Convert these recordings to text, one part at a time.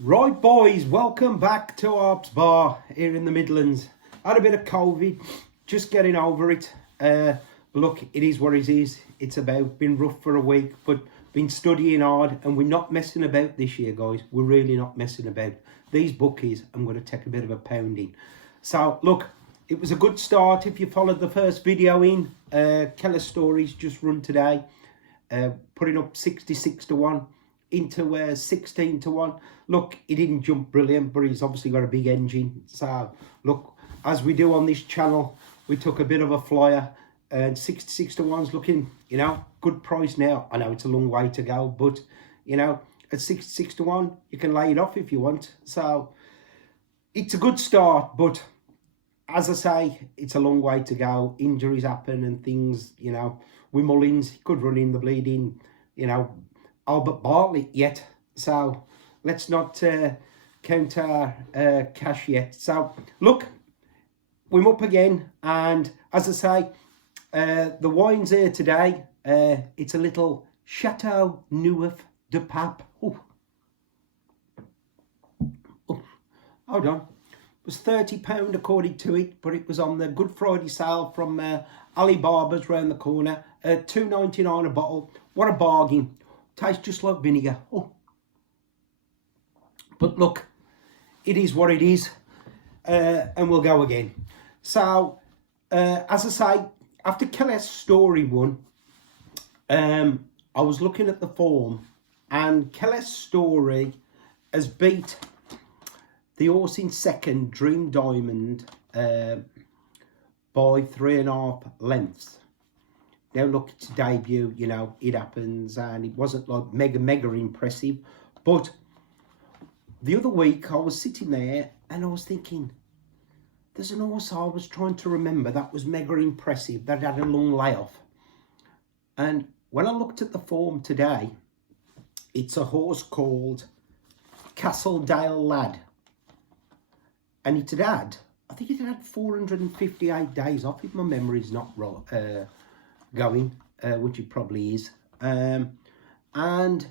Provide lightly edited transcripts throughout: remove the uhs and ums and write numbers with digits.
Right, boys, welcome back to HARP's bar here in the Midlands. Had a bit of COVID, just getting over it. Look, it is what it is. It's about been rough for a week, but been studying hard, and we're not messing about this year, guys. We're really not messing about. These bookies, I'm going to take a bit of a pounding. So, look, it was a good start. If you followed the first video in, Keller's Stories just run today, putting up 66 to 1. Into 16 to 1. Look, he didn't jump brilliant, but he's obviously got a big engine. So, look, as we do on this channel, we took a bit of a flyer, and 66 to 1's looking, you know, good price now. I know it's a long way to go, but, you know, at 66 to 1, you can lay it off if you want. So, it's a good start, but as I say, it's a long way to go. Injuries happen and things, you know. With Mullins, he could run in the bleeding, you know, Albert Bartlett yet, so let's not count our cash yet. So look, we're up again, and as I say, the wine's here today. It's a little Chateau Neuf de Pape. Oh, hold on. It was £30 according to it, but it was on the Good Friday sale from Alibaba's round the corner. $2.99 a bottle. What a bargain. Tastes just like vinegar. Oh. But look, it is what it is. And we'll go again. So, as I say, after Keller's Story won, I was looking at the form, and Keller's Story has beat the horse in second, Dream Diamond, by 3.5 lengths. Now look, it's a debut, you know, it happens, and it wasn't like mega impressive. But the other week I was sitting there and I was thinking, there's an horse I was trying to remember that was mega impressive, that had a long layoff. And when I looked at the form today, it's a horse called Castledale Lad. And it had, I think it had 458 days off, if my memory's not wrong. Going, which it probably is, and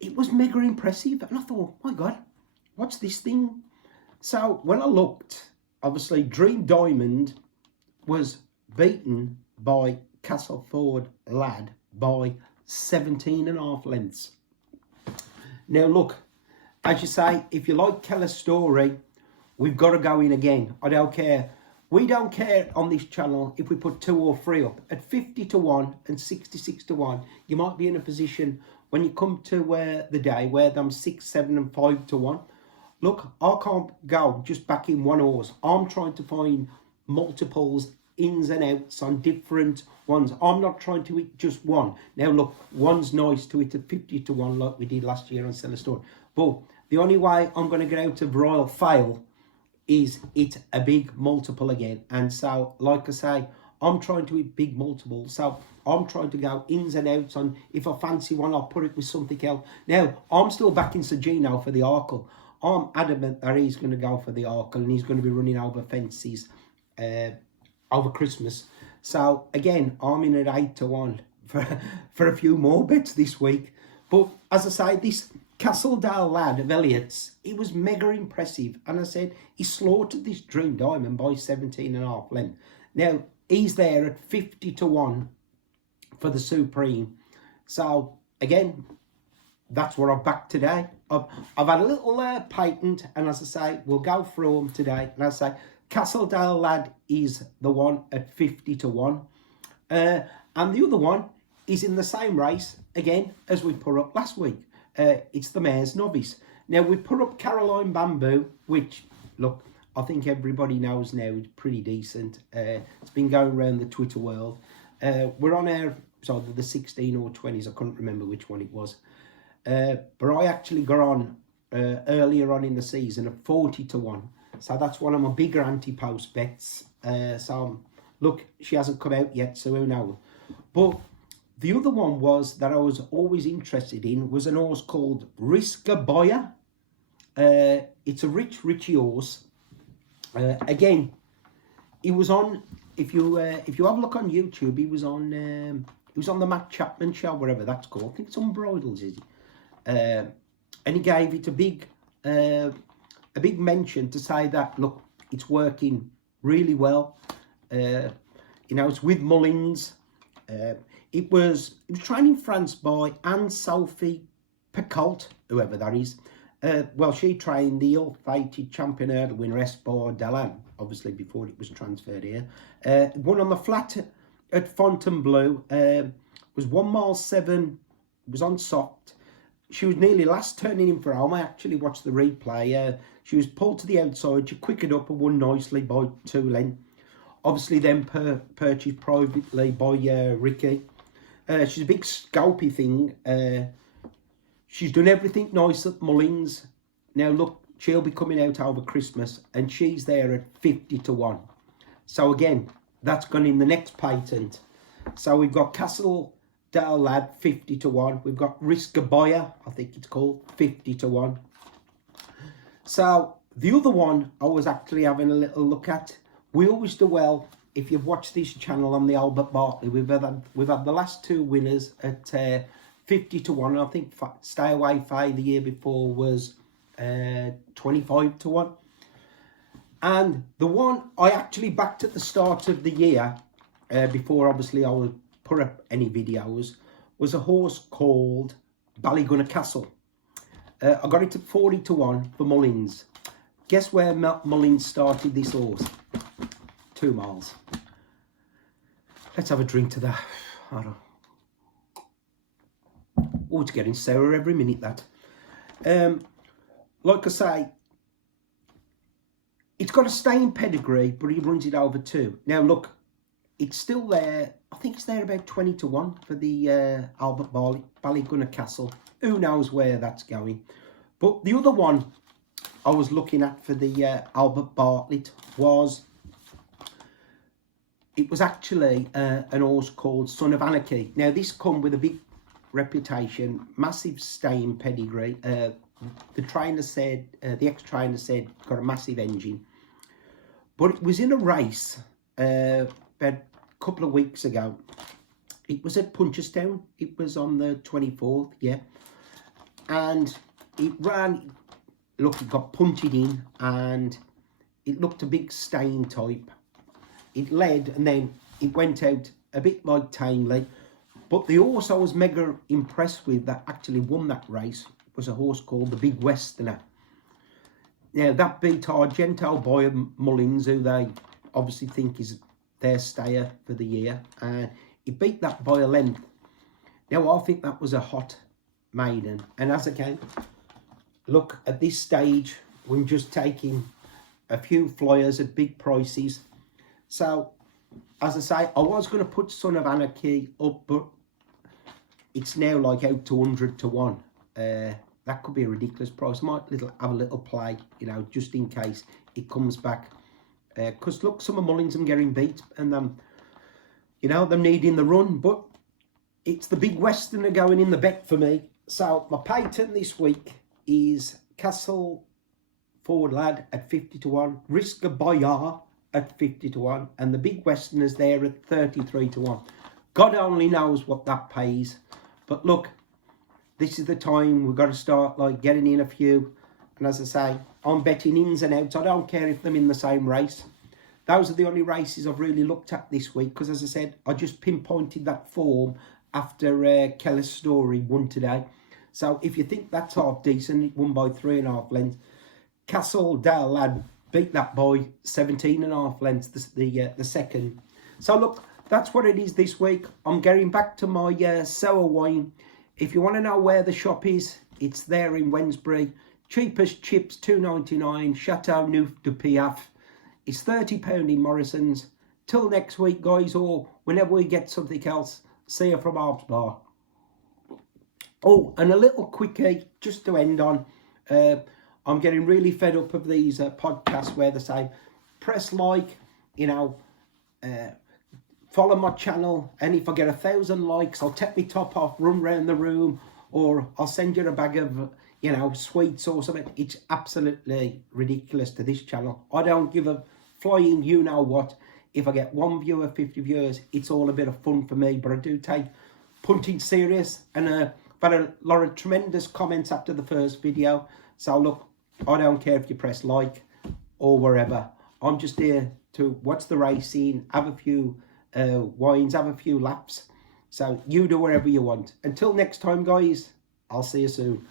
it was mega impressive, and I thought, my God, what's this thing? So when I looked, obviously Dream Diamond was beaten by Castleford Lad by 17.5 lengths. Now look, as you say, if you like Keller's Story, we've got to go in again. I don't care. We don't care on this channel if we put 2 or 3 up. At 50 to 1 and 66 to 1, you might be in a position when you come to the day where them 6, 7 and 5 to 1. Look, I can't go just back in one horse. I'm trying to find multiples, ins and outs on different ones. I'm not trying to hit just one. Now look, one's nice to hit at 50 to 1 like we did last year on Celestone. But the only way I'm going to get out of Royal Fail is it a big multiple again. And so, like I say, I'm trying to hit big multiples. So I'm trying to go ins and outs on, if I fancy one, I'll put it with something else. Now, I'm still backing Sergino for the Arkle. I'm adamant that he's going to go for the Arkle, and he's going to be running over fences over Christmas. So, again, I'm in at 8 to 1 for a few more bets this week. But, as I say, this Castledale Lad of Elliott's, he was mega impressive, and I said he slaughtered this Dream Diamond by 17.5 length. Now he's there at 50 to 1 for the Supreme. So again, that's what I've backed today. I've had a little patent, and as I say, we'll go through them today. And as I say, Castledale Lad is the one at 50 to 1, and the other one is in the same race again as we put up last week. It's the Mare's Novice. Now, we put up Caroline Bamboo, which, look, I think everybody knows now is pretty decent. It's been going around the Twitter world. We're on our, so the 16 or 20s, I couldn't remember which one it was. But I actually got on earlier on in the season at 40 to 1. So that's one of my bigger anti-post bets. So, look, she hasn't come out yet, so who knows. But the other one was that I was always interested in was an horse called Riskaboya. It's a Richie horse. Again, he was on. If you have a look on YouTube, he was on the Matt Chapman show, whatever that's called. I think it's Unbridled, is it? and he gave it a big mention to say that, look, it's working really well. You know, it's with Mullins. It was trained in France by Anne-Sophie Picault, whoever that is. Well, she trained the ill-fated champion hurdle winner Espoir Dalan, obviously before it was transferred here. Won on the flat at Fontainebleau. Was 1 mile 7. Was on soft. She was nearly last turning in for home. I actually watched the replay. She was pulled to the outside. She quickened up and won nicely by 2 lengths. Obviously then purchased privately by Ricky. She's a big scalpy thing. She's done everything nice at Mullins. Now look, she'll be coming out over Christmas and she's there at 50 to 1. So again, that's gone in the next patent. So we've got Castle Dale Lad 50 to 1. We've got Risk a Buyer, I think it's called, 50 to 1. So the other one I was actually having a little look at. We always do well. If you've watched this channel on the Albert Bartley, we've had the last 2 winners at 50 to 1. I think Stay Away Faye the year before was 25 to 1. And the one I actually backed at the start of the year, before obviously I would put up any videos, was a horse called Ballygunner Castle. I got it at 40 to 1 for Mullins. Guess where Mullins started this horse? 2 miles. Let's have a drink to that. I don't. Oh, it's getting sour every minute, that. Like I say, it's got a staying pedigree, but he runs it over 2. Now look, it's still there. I think it's there about 20 to 1 for the Albert Ballygunner Castle. Who knows where that's going? But the other one I was looking at for the Albert Bartlett was, it was actually an horse called Son of Anarchy. Now this come with a big reputation, massive staying pedigree. The trainer said, the ex-trainer said, got a massive engine. But it was in a race about a couple of weeks ago. It was at Punchestown. It was on the 24th, yeah. And it ran, look, it got punted in and it looked a big staying type. It led and then it went out a bit like tamely. But the horse I was mega impressed with that actually won that race was a horse called the Big Westerner. Now that beat Argento by Mullins, who they obviously think is their stayer for the year. And he beat that by a length. Now I think that was a hot maiden. And as again, look, at this stage, we're just taking a few flyers at big prices. So, as I say, I was going to put Son of Anarchy up, but it's now like out to 100 to 1. That could be a ridiculous price. I might have a little play, you know, just in case it comes back. Because look, some of Mullins are getting beat and you know, them needing the run. But it's the Big Westerner going in the bet for me. So my patent this week is Castle Forward Lad at 50 to 1. Risk a Buyer at 50 to 1. And the Big Westerner's there at 33 to 1. God only knows what that pays. But look, this is the time we've got to start like getting in a few. And as I say, I'm betting ins and outs. I don't care if they're in the same race. Those are the only races I've really looked at this week. Because as I said, I just pinpointed that form after Keller's Story won today. So if you think that's half decent, it won by 3.5 lengths. Castle Dale Lad beat that by 17.5 lengths, the second. So look, that's what it is this week. I'm getting back to my sour wine. If you want to know where the shop is, it's there in Wednesbury. Cheapest chips, $2.99. Chateau Neuf de Piaf. It's £30 in Morrison's. Till next week, guys, or whenever we get something else. See you from Harp's Bar. Oh, and a little quickie, just to end on. I'm getting really fed up of these podcasts where they say, press like, you know, follow my channel, and if I get 1,000 likes, I'll take my top off, run round the room, or I'll send you a bag of, you know, sweets or something. It's absolutely ridiculous to this channel. I don't give a flying you-know-what. If I get 1 viewer, 50 viewers, it's all a bit of fun for me, but I do take punting serious, and I've had a lot of tremendous comments after the first video. So look, I don't care if you press like or wherever. I'm just here to watch the racing, have a few wines, have a few laps. So you do whatever you want. Until next time, guys, I'll see you soon.